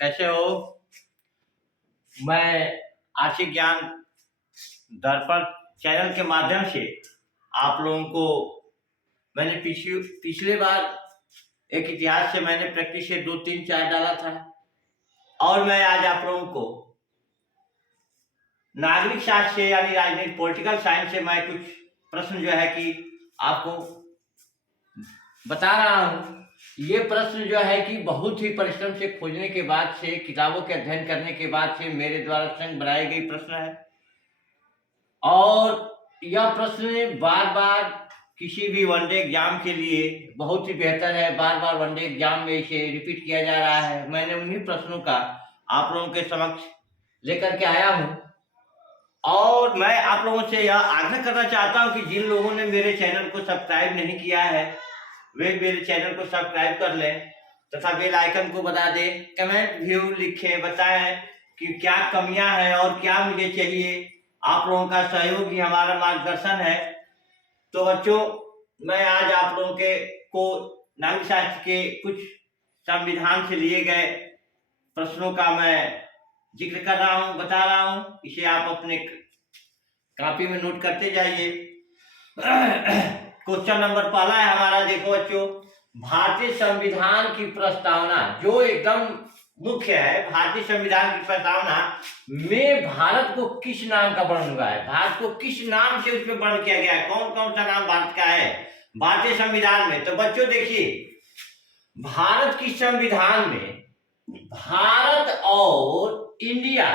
कैसे हो? मैं आर्थिक ज्ञान दर्पण चैनल के माध्यम से आप लोगों को मैंने पिछले बार एक इतिहास से मैंने प्रैक्टिस से 2 3 4 डाला था और मैं आज आप लोगों को नागरिक शास्त्र से यानी राजनीति पॉलिटिकल साइंस से मैं कुछ प्रश्न जो है कि आपको बता रहा हूँ। ये प्रश्न जो है कि बहुत ही परिश्रम से खोजने के बाद से, किताबों के अध्ययन करने के बाद से मेरे द्वारा स्वयं बनाई गई प्रश्न है और यह प्रश्न बार बार किसी भी वनडे एग्जाम के लिए बहुत ही बेहतर है। बार बार वनडे एग्जाम में इसे रिपीट किया जा रहा है। मैंने उन्हीं प्रश्नों का आप लोगों के समक्ष लेकर के आया हूँ और मैं आप लोगों से यह आग्रह करना चाहता हूँ कि जिन लोगों ने मेरे चैनल को सब्सक्राइब नहीं किया है वे मेरे चैनल को सब्सक्राइब कर लें तथा बेल आइकन को बता दें। कमेंट व्यू लिखें, बताएं कि क्या कमियां हैं और क्या मुझे चाहिए। आप लोगों का सहयोग ही हमारा मार्गदर्शन है। तो बच्चों, मैं आज आप लोगों को नागरिक शास्त्र के कुछ संविधान से लिए गए प्रश्नों का मैं जिक्र कर रहा हूँ, बता रहा हूँ। इसे आप अपने कॉपी में नोट करते जाइए। क्वेश्चन नंबर पहला है हमारा, देखो बच्चों, भारतीय संविधान की प्रस्तावना जो एकदम मुख्य है, भारतीय संविधान की प्रस्तावना में भारत को किस नाम का वर्णन हुआ है? भारत को किस नाम से उसमें वर्णन किया गया है? कौन कौन सा नाम भारत का है भारतीय संविधान में? तो बच्चों देखिए, भारत की संविधान में भारत और इंडिया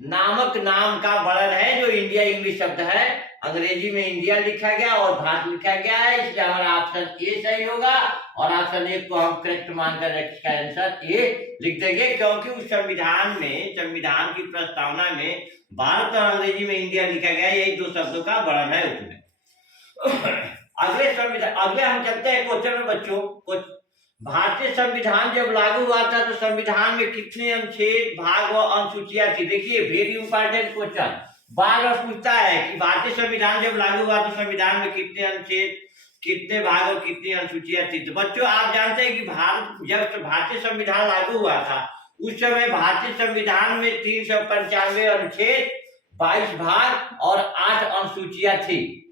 नामक नाम का वर्णन है। जो इंडिया इंग्लिश शब्द है, अंग्रेजी में इंडिया लिखा गया और भारत लिखा गया है, इसलिए हमारा ऑप्शन ए सही होगा और ऑप्शन ए को हम करेक्ट मानकर इसका आंसर ए लिख देंगे, क्योंकि उस संविधान में, संविधान की प्रस्तावना में भारत और अंग्रेजी में इंडिया लिखा गया है। यही दो शब्दों का वर्णन है उसमें। अगले हम चलते हैं क्वेश्चन में बच्चों। भारतीय संविधान जब लागू हुआ था तो संविधान में कितने अनुच्छेद, भाग व अनुसूचियां थी? देखिए, वेरी इंपॉर्टेंट क्वेश्चन, बार बार पूछता है कि भारतीय संविधान जब लागू हुआ तो संविधान में कितने अनुच्छेद, कितने भाग और कितनी अनुसूचियां थी? तो बच्चों, आप जानते हैं कि जब भारतीय संविधान लागू हुआ था उस समय भारतीय संविधान में 395 अनुच्छेद, 22 भाग और 8 अनुसूचियां थी।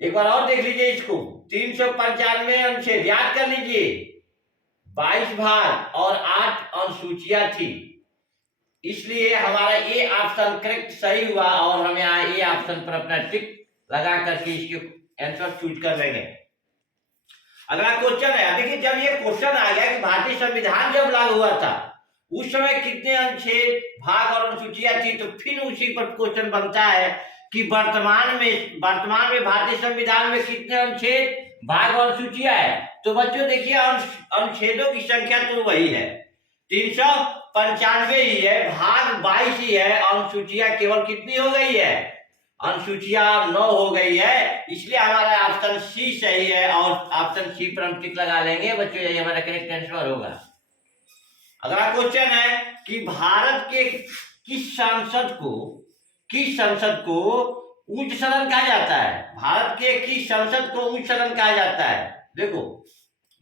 एक बार और देख लीजिए इसको, 395 अनुच्छेद याद कर लीजिए, 22 भाग और 8 अनुसूचियां थी, इसलिए हमारा ए ऑप्शन करेक्ट सही हुआ और हम यहाँ ए ऑप्शन पर अपना टिक लगा करके इसके आंसर चूज कर लेंगे। अगला क्वेश्चन है, देखिए, जब ये क्वेश्चन आ गया कि भारतीय संविधान जब लागू हुआ था उस समय कितने अनुच्छेद, भाग और अनुसूचियां थी, तो फिर उसी पर क्वेश्चन बनता है कि वर्तमान में भारतीय संविधान में कितने अनुच्छेद, भाग और अनुसूचियां है? तो बच्चों देखिए, अनुच्छेदों की संख्या तो वही है, 395 ही है, भाग 22 ही है, अनुसूचियां केवल कितनी हो गई है? अनुसूचियां 9 हो गई है, इसलिए हमारा ऑप्शन सी सही है और ऑप्शन सी पर हम टिक लगा लेंगे बच्चों, यही हमारा करेक्ट आंसर होगा। अगला क्वेश्चन है कि भारत के किस संसद को उच्च सदन कहा जाता है? भारत के किस संसद को उच्च सदन कहा जाता है? देखो,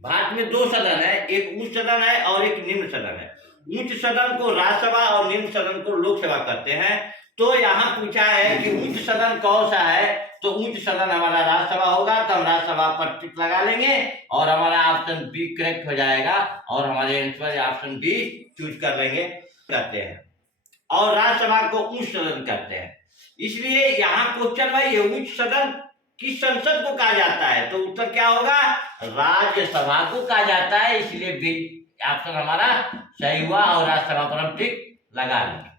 भारत में 2 सदन है, एक उच्च सदन है और एक निम्न सदन है। उच्च सदन को राज्यसभा और निम्न सदन को लोकसभा कहते हैं। तो यहाँ पूछा है कि उच्च सदन कौन सा है, तो उच्च सदन हमारा राज्यसभा होगा, तो हम राज्यसभा पर टिक लगा लेंगे और हमारा ऑप्शन बी करेक्ट हो जाएगा और हमारे आंसर ऑप्शन बी चूज कर लेंगे, करते हैं। और राज्यसभा को उच्च सदन कहते हैं, इसलिए यहाँ क्वेश्चन भाई, ये उच्च सदन किस संसद को कहा जाता है? तो उत्तर क्या होगा? राज्यसभा को कहा जाता है, इसलिए बी ऑप्शन हमारा सही हुआ और राज्यसभा पर हम टिक लगा लेंगे।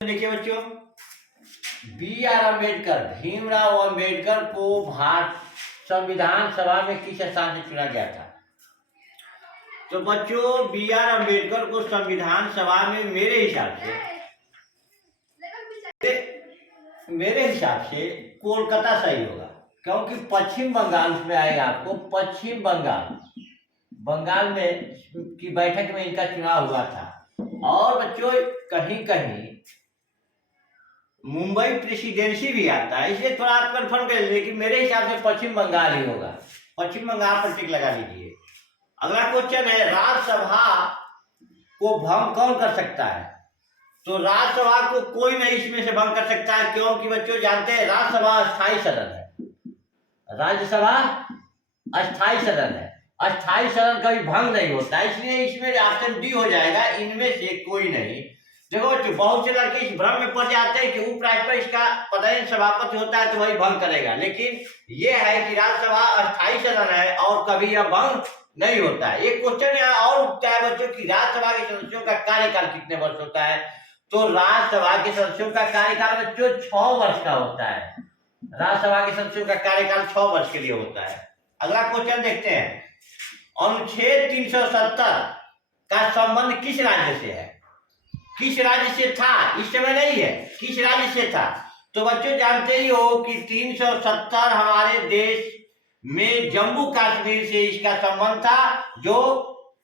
देखिए बच्चों, बी आर अम्बेडकर, भीमराव अम्बेडकर को भारत संविधान सभा में किस स्थान से चुना गया था? तो बच्चों, बी आर अम्बेडकर को संविधान सभा में मेरे हिसाब से कोलकाता सही होगा, क्योंकि पश्चिम बंगाल उसमें आएगा आपको। पश्चिम बंगाल में की बैठक में इनका चुनाव हुआ था। और बच्चों, कहीं कहीं मुंबई प्रेसिडेंसी भी आता है, इसलिए थोड़ा आप कंफर्म कर लीजिए, लेकिन मेरे हिसाब से पश्चिम बंगाल ही होगा। पश्चिम बंगाल पर टिक लगा लीजिए। अगला क्वेश्चन है, राज्यसभा को भंग कौन कर सकता है? तो राज्यसभा को कोई नहीं इसमें से भंग कर सकता है, क्योंकि बच्चों जानते हैं राज्यसभा अस्थायी सदन है। राज्यसभा अस्थायी सदन है, अस्थायी सदन कभी भंग नहीं होता है, इसलिए इसमें ऑप्शन डी हो जाएगा, इनमें से कोई नहीं। देखो बच्चों, बहुत से लड़के इस भ्रम में पड़ जाते हैं कि उपराष्ट्रपति इसका पदेन सभापति होता है तो वही भंग करेगा, लेकिन ये है कि राज्यसभा अस्थायी सदन है और कभी यह भंग नहीं होता है। एक क्वेश्चन है और उठता है बच्चों की राज्यसभा के सदस्यों का कार्यकाल कितने वर्ष होता है? तो राज्यसभा के सदस्यों का कार्यकाल बच्चों 6 वर्ष का होता है। राज्यसभा के सदस्यों का कार्यकाल 6 वर्ष के लिए होता है। अगला क्वेश्चन देखते हैं, अनुच्छेद 370 का संबंध किस राज्य से है? किस राज्य से था? इस समय नहीं है, किस राज्य से था? तो बच्चों जानते ही हो कि 370 हमारे देश में जम्मू कश्मीर से इसका संबंध था, जो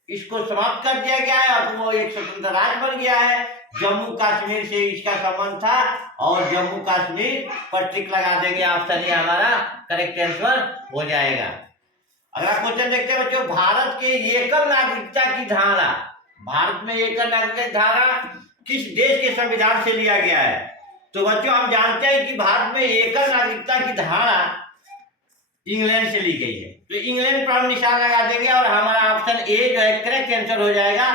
इसको समाप्त कर दिया गया है, अब वो एक स्वतंत्र राज्य बन गया है। जम्मू कश्मीर से इसका संबंध था और जम्मू कश्मीर पर टिक लगा देंगे, ऑप्शन ए हमारा करेक्ट आंसर हो जाएगा। अगला क्वेश्चन देखते हैं बच्चों, भारत के एकल नागरिकता की धारा, भारत में एकल नागरिकता धारा किस देश के संविधान से लिया गया है? तो बच्चों हम जानते हैं कि भारत में एकल नागरिकता की धारा इंग्लैंड से ली गई है, तो इंग्लैंड पर हम निशान लगा देंगे और हमारा ऑप्शन ए जो है करेक्ट आंसर हो जाएगा।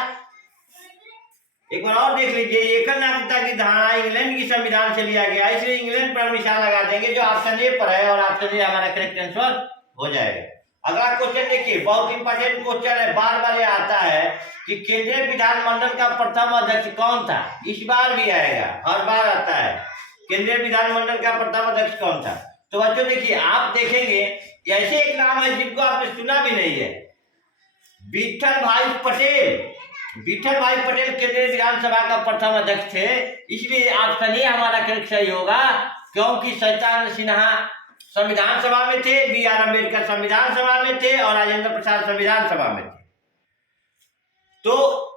एक बार और देख लीजिए, एकल नागरिकता की धारा इंग्लैंड की संविधान से लिया गया, इसलिए इंग्लैंड पर हम निशान लगा देंगे, जो ऑप्शन ए पर है, और ऑप्शन ए हमारा करेक्ट आंसर हो जाएगा। अगला क्वेश्चन देखिए, बहुत इंपॉर्टेंट क्वेश्चन है, बार बार ये आता है कि केंद्रीय विधानमंडल का प्रथम अध्यक्ष कौन था? इस बार भी आएगा, हर बार आता है, केंद्रीय विधानमंडल का प्रथम अध्यक्ष कौन था? तो बच्चों देखिए, आप देखेंगे ऐसे एक नाम है जिनको आपने सुना भी नहीं है, विठल भाई पटेल। विठल भाई पटेल केंद्रीय विधानसभा का प्रथम अध्यक्ष थे, इसलिए ऑप्शन ए हमारा करेक्ट सही होगा, क्योंकि सत्यानंद सिन्हा संविधान सभा में थे, बी आर अम्बेडकर संविधान सभा में थे और राजेंद्र प्रसाद संविधान सभा में थे, तो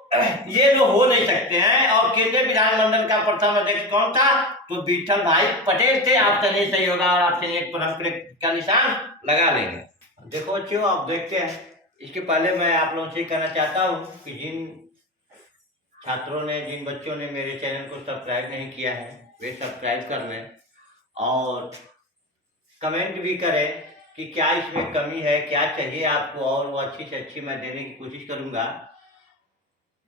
ये लोग हो नहीं सकते हैं। और केंद्रीय विधानमंडल का प्रथम अध्यक्ष कौन था? तो विठल भाई पटेल थे, ऑप्शन ए सही होगा और ऑप्शन ए पर हम करेक्ट का निशान लगा लेंगे। देखो बच्चों, आप देखते हैं, इसके पहले मैं आप लोगों से कहना चाहता हूं कि जिन छात्रों ने, जिन बच्चों ने मेरे चैनल को सब्सक्राइब नहीं किया है, वे सब्सक्राइब कर लें और कमेंट भी करें कि क्या इसमें कमी है, क्या चाहिए आपको, और वो अच्छी से अच्छी मैं देने की कोशिश करूंगा।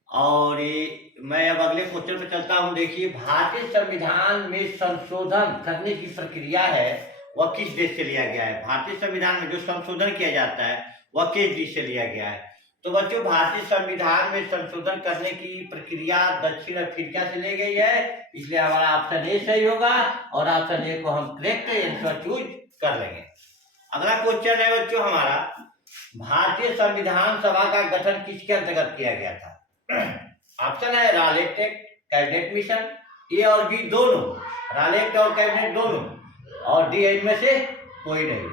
और ये मैं अब अगले क्वेश्चन पे चलता हूं। देखिए, भारतीय संविधान में संशोधन करने की प्रक्रिया है वह किस देश से लिया गया है? भारतीय संविधान में जो संशोधन किया जाता है वह किस देश से लिया गया है? तो बच्चों, भारतीय संविधान में संशोधन करने की प्रक्रिया दक्षिण अफ्रीका से ली गई है, इसलिए हमारा ऑप्शन ए सही होगा और ऑप्शन ए को हम करेक्ट आंसर चूज कर लेंगे। अगला क्वेश्चन है बच्चों हमारा, भारतीय संविधान सभा का गठन किसके अंतर्गत किया गया था? ऑप्शन है रालेट एक्ट, कैबिनेट मिशन, ए और बी दोनों, रालेट और कैबिनेट दोनों, और डी इनमें से कोई नहीं।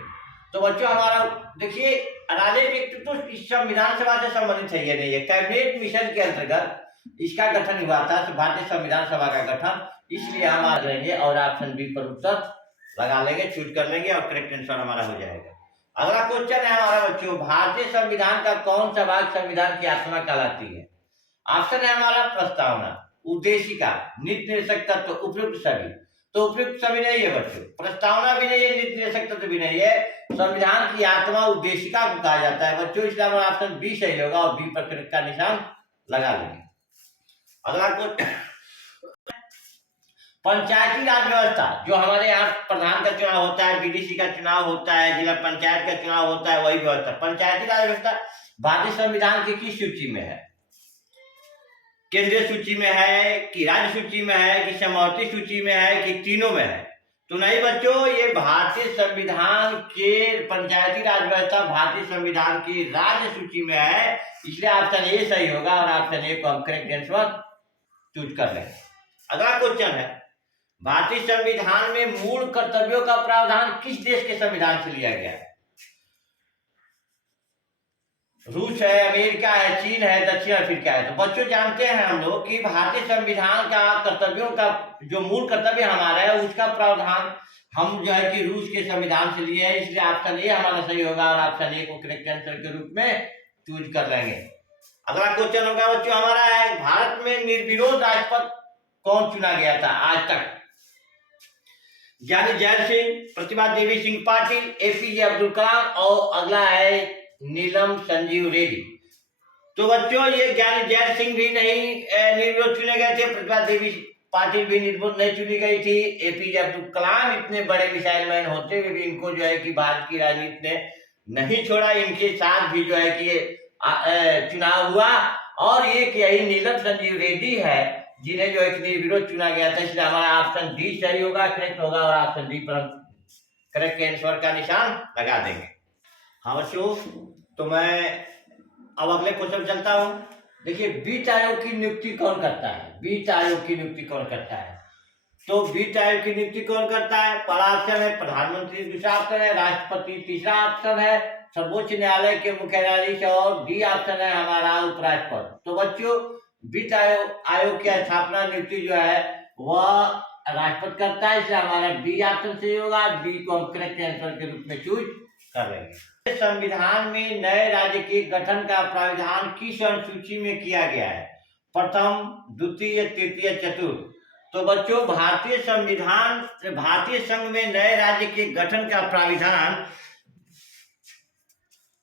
तो बच्चों हमारा देखिए, रालेट एक्ट तो इस संविधान सभा से संबंधित है, ये नहीं है। कैबिनेट मिशन के अंतर्गत इसका गठन हुआ था, भारतीय संविधान सभा का गठन, इसलिए हम आ जाएंगे और ऑप्शन बी पर उत्तर लगा लेंगे, चूज कर लेंगे और करेक्ट आंसर हमारा हो जाएगा। अगला क्वेश्चन है हमारा बच्चों, भारतीय संविधान का कौन सा भाग संविधान की आत्मा कहलाती है? ऑप्शन है हमारा प्रस्तावना, उद्देशिका, नीति निर्देशक तत्व, उपयुक्त सभी। तो उपयुक्त सभी नहीं है बच्चों, प्रस्तावना भी नहीं है, नीति निर्देशक तत्व भी नहीं है। संविधान की आत्मा उद्देशिका को कहा जाता है बच्चों, इसलिए हमारा ऑप्शन बी सही होगा और बी पर करेक्ट का निशान लगा लेंगे। अगला क्वेश्चन, पंचायती राज व्यवस्था, जो हमारे यहाँ प्रधान का चुनाव होता है, बीडीसी का चुनाव होता है, जिला पंचायत का चुनाव होता है, वही व्यवस्था पंचायती राज व्यवस्था भारतीय संविधान की किस सूची में है? केंद्रीय सूची में है कि राज्य सूची में है कि समवर्ती सूची में है कि तीनों में है? तो नहीं बच्चों, ये भारतीय संविधान के पंचायती राज व्यवस्था भारतीय संविधान की राज्य सूची में है, इसलिए ऑप्शन ए सही होगा और ऑप्शन ए को हम करेक्ट आंसर चूज कर लेंगे। अगला क्वेश्चन है, भारतीय संविधान में मूल कर्तव्यों का प्रावधान किस देश के संविधान से लिया गया है? रूस है, अमेरिका है, चीन है, दक्षिण अफ्रीका है। तो बच्चों जानते हैं हम लोग कि भारतीय संविधान का कर्तव्यों का जो मूल कर्तव्य हमारा है उसका प्रावधान हम जो है कि रूस के संविधान से लिए हैं, इसलिए ऑप्शन ए हमारा सही होगा और ऑप्शन ए को करेक्ट आंसर के रूप में चूज कर लेंगे। अगला क्वेश्चन होगा बच्चों हमारा है, भारत में निर्विरोध राष्ट्रपति कौन चुना गया था आज तक? ज्ञानी जैल सिंह, प्रतिभा देवी सिंह पाटिल, एपीजे अब्दुल कलाम और अगला है नीलम संजीव रेड्डी। तो बच्चों ये ज्ञानी जैल सिंह भी नहीं निर्विरोध चुने गए थे, प्रतिभा देवी पाटिल भी निर्विरोध नहीं चुनी गई थी, एपीजे अब्दुल कलाम इतने बड़े मिसाइल मैन होते हुए भी इनको जो है कि भारत की राजनीति ने नहीं छोड़ा, इनके साथ भी जो है कि चुनाव हुआ। और एक यही नीलम संजीव रेड्डी है जिन्हें जो है निर्विरोध चुना गया था, इसलिए हमारा ऑप्शन डी सही होगा, करेक्ट होगा और ऑप्शन डी पर करेक्ट आंसर का निशान लगा देंगे। हाँ बच्चों, तो मैं अब अगले क्वेश्चन चलता हूँ। देखिए वित्त आयोग की नियुक्ति कौन करता है? वित्त आयोग की नियुक्ति कौन करता है? तो वित्त आयोग की नियुक्ति कौन करता है? पहला ऑप्शन है प्रधानमंत्री, दूसरा ऑप्शन है राष्ट्रपति, तीसरा ऑप्शन है सर्वोच्च न्यायालय के मुख्य न्यायाधीश और डी ऑप्शन है हमारा उपराष्ट्रपति। तो बच्चों वित्त आयोग की स्थापना नियुक्ति जो है वह राष्ट्रपति करता है, इसलिए हमारा बी ऑप्शन सही होगा, बी को हम करेक्ट आंसर के रूप में चूज कर लेंगे। संविधान में नए राज्य के गठन का प्रावधान किस अनुसूची में किया गया है? प्रथम, द्वितीय, तृतीय, चतुर्थ। तो बच्चों भारतीय संघ में नए राज्य के गठन का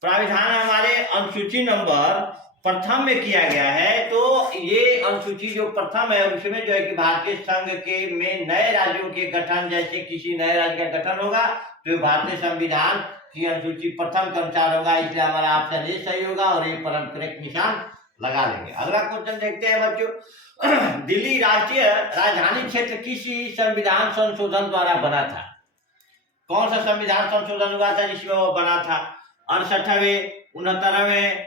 प्राविधान हमारे अनुसूची नंबर प्रथम में किया गया है। तो ये अनुसूची जो प्रथम है उसमें जो है कि भारतीय संघ के में नए राज्यों के गठन, जैसे किसी नए राज्य का गठन होगा तो भारतीय संविधान की अनुसूची प्रथम के अनुसार होगा, इसलिए हमारा ऑप्शन ए सही होगा और ए पर हम करेक्ट निशान लगा लेंगे। अगला क्वेश्चन देखते हैं बच्चों, दिल्ली राष्ट्रीय राजधानी क्षेत्र किस संविधान संशोधन द्वारा बना था? कौन सा संविधान संशोधन हुआ था जिसमें वो बना था? 68वें, 69वें,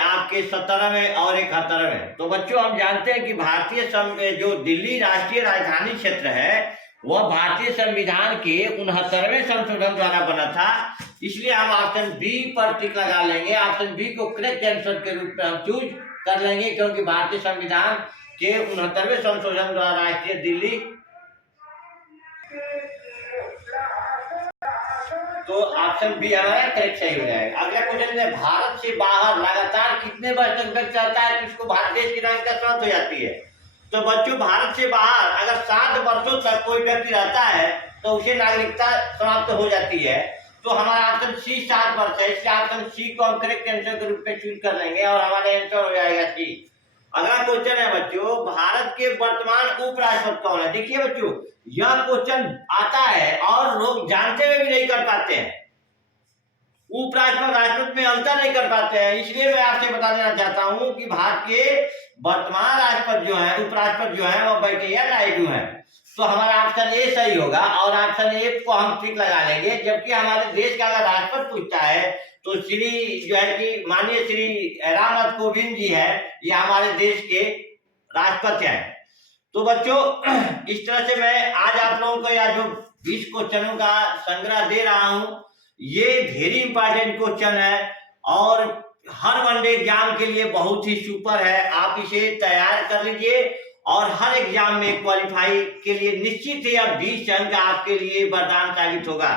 आपके 17वें और 71वें। तो बच्चों हम जानते हैं कि भारतीय जो दिल्ली राष्ट्रीय राजधानी क्षेत्र है वह भारतीय संविधान के 69वें संशोधन द्वारा बना था, इसलिए हम ऑप्शन बी पर टिक लगा लेंगे। ऑप्शन बी को करेक्ट आंसर के रूप में हम चूज कर लेंगे, क्योंकि भारतीय संविधान के 69वें संशोधन द्वारा राष्ट्रीय दिल्ली, तो ऑप्शन बी हमारा करेक्ट सही हो जाएगा। अगला क्वेश्चन है, भारत से बाहर लगातार कितने वर्ष तक व्यक्ति रहता है तो इसको भारत देश की नागरिकता समाप्त हो जाती है? तो बच्चों भारत से बाहर अगर 7 वर्षों तक कोई व्यक्ति रहता है तो उसे नागरिकता समाप्त हो जाती है। तो हमारा ऑप्शन सी 7 वर्ष है, इसलिए ऑप्शन सी को हम करेक्ट आंसर के रूप में चूज कर लेंगे और हमारा आंसर हो जाएगा सी। अगला क्वेश्चन है बच्चों, भारत के वर्तमान उपराष्ट्रपति कौन है? देखिए बच्चों यह क्वेश्चन आता है और लोग जानते हुए भी नहीं कर पाते हैं, उपराष्ट्रपति राष्ट्रपति में अंतर नहीं कर पाते हैं, इसलिए मैं आपसे बता देना चाहता हूं कि भारत के वर्तमान राष्ट्रपति जो है, उपराष्ट्रपति जो है, वह वेंकैया नायडू है। तो हमारा ऑप्शन ए सही होगा और ऑप्शन ए को हम टिक लगा लेंगे। जबकि हमारे देश का अगर राष्ट्रपति पूछता है तो श्री जो है कि माननीय श्री रामनाथ कोविंद जी है, ये हमारे देश के राष्ट्रपति हैं। तो बच्चों इस तरह से मैं आज आप लोगों को यह जो 20 क्वेश्चनों का संग्रह दे रहा हूं, ये वेरी इंपॉर्टेंट क्वेश्चन है और हर वनडे एग्जाम के लिए बहुत ही सुपर है। आप इसे तैयार कर लीजिए और हर एग्जाम में क्वालिफाई के लिए निश्चित ही अब 20 अंक आपके लिए वरदान साबित होगा।